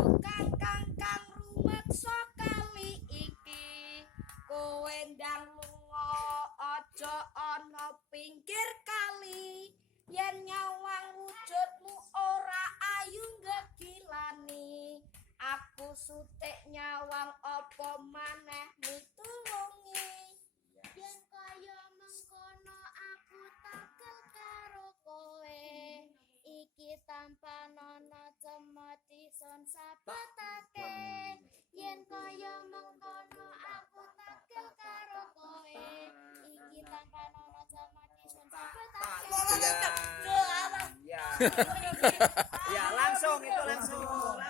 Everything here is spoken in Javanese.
kang rumeksa kali iki kowe ndang lunga aja ana pinggir kali yen nyawang wujudmu ora ayu ngegilani aku sutik nyawang apa maneh mitulungi yen kaya mengkono aku takel karo kowe iki tanpa nono cemeti son sapetake yen kaya mengkono aku takel karo kowe iki tanpa nono cemeti son sapetake Ya, ya langsung itu langsung.